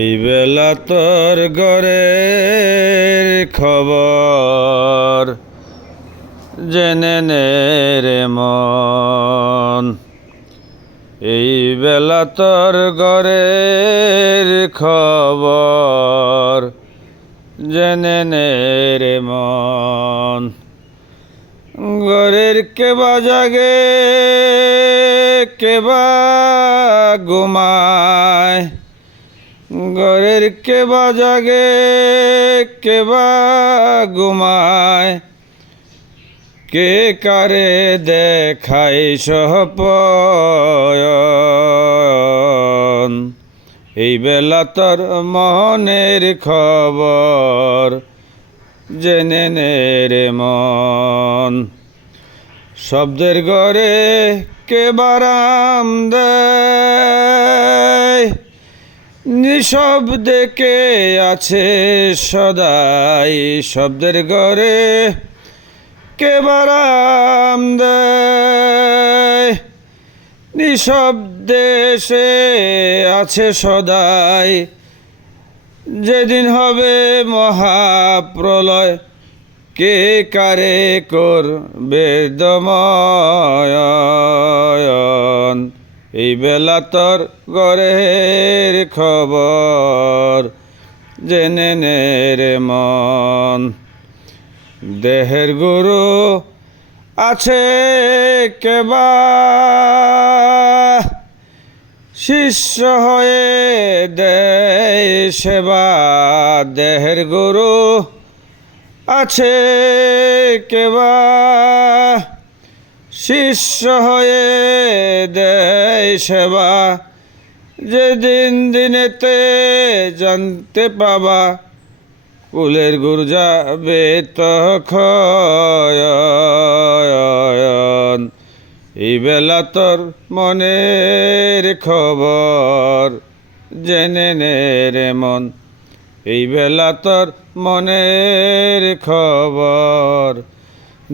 এই বেলা তোর গরের খবর জেনে নে রে মন। এই বেলা তোর গরের খবর জেনে নে রে মন। গরের কেবা জাগে, কেবা ঘুমায়। গরের কেবা জাগে, কেবা ঘুমায়। কে কারে দেখাই সহপয়ন এই বেলা তোর মনের খবর জেনে নে রে মন। শব্দের ঘরে কে বারাম দেয়? নিঃশব্দে কে আছে সদাই শব্দের ঘরে কে বারাম নিঃশব্দে সে আছে সদাই। যেদিন হবে মহাপ্রলয়, কে কারে করবে দময়ন এই বেলা তোর গরের খবর জেনে নে রে মন। দেহের গুরু আছে কেবা শিষ্য হয়ে দেয় সেবা। দেহের গুরু আছে কেবা শিষ্য হয়ে দেয় সেবা যেদিন দিনেতে জানতে পাবা কুলের গুরু যাবে তখন এই বেলা তোর মনের খবর জেনে নে মন। এই বেলা তোর মনের খবর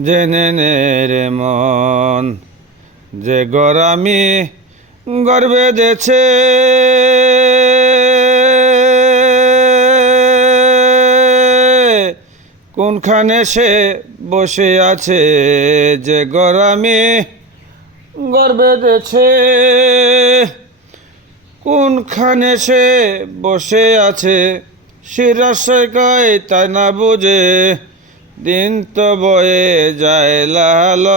জেনে নে মন। যে গরামি গর্বে দেছে। কোনখানে সে বসে আছে? যে গরামি গর্বে দেছে। কোনখানে সে বসে আছে? শিরাশয় কয় তাই না বুঝে? দিন তো বয়ে যায় লালয়ন।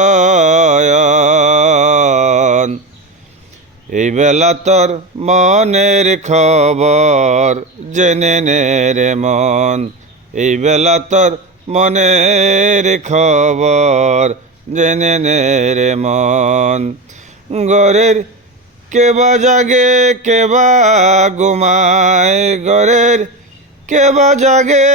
এই বেলা তোর মনের খবর জেনে নে রে মন। এই বেলা তোর মনের খবর জেনে নে রে মন। গরের কেবা জাগে কেবা ঘুমায় গরের কেবা জাগে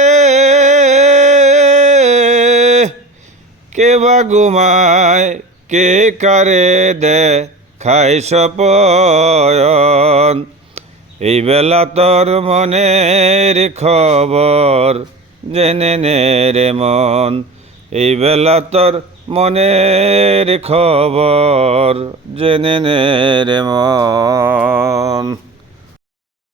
কেবা ঘুমায়? কে কারে দে খাই সপয়ন? এই বেলা তোর মনের খবর জেনে নে রে মন। এই বেলা তোর মনের খবর জেনে নে রে মন।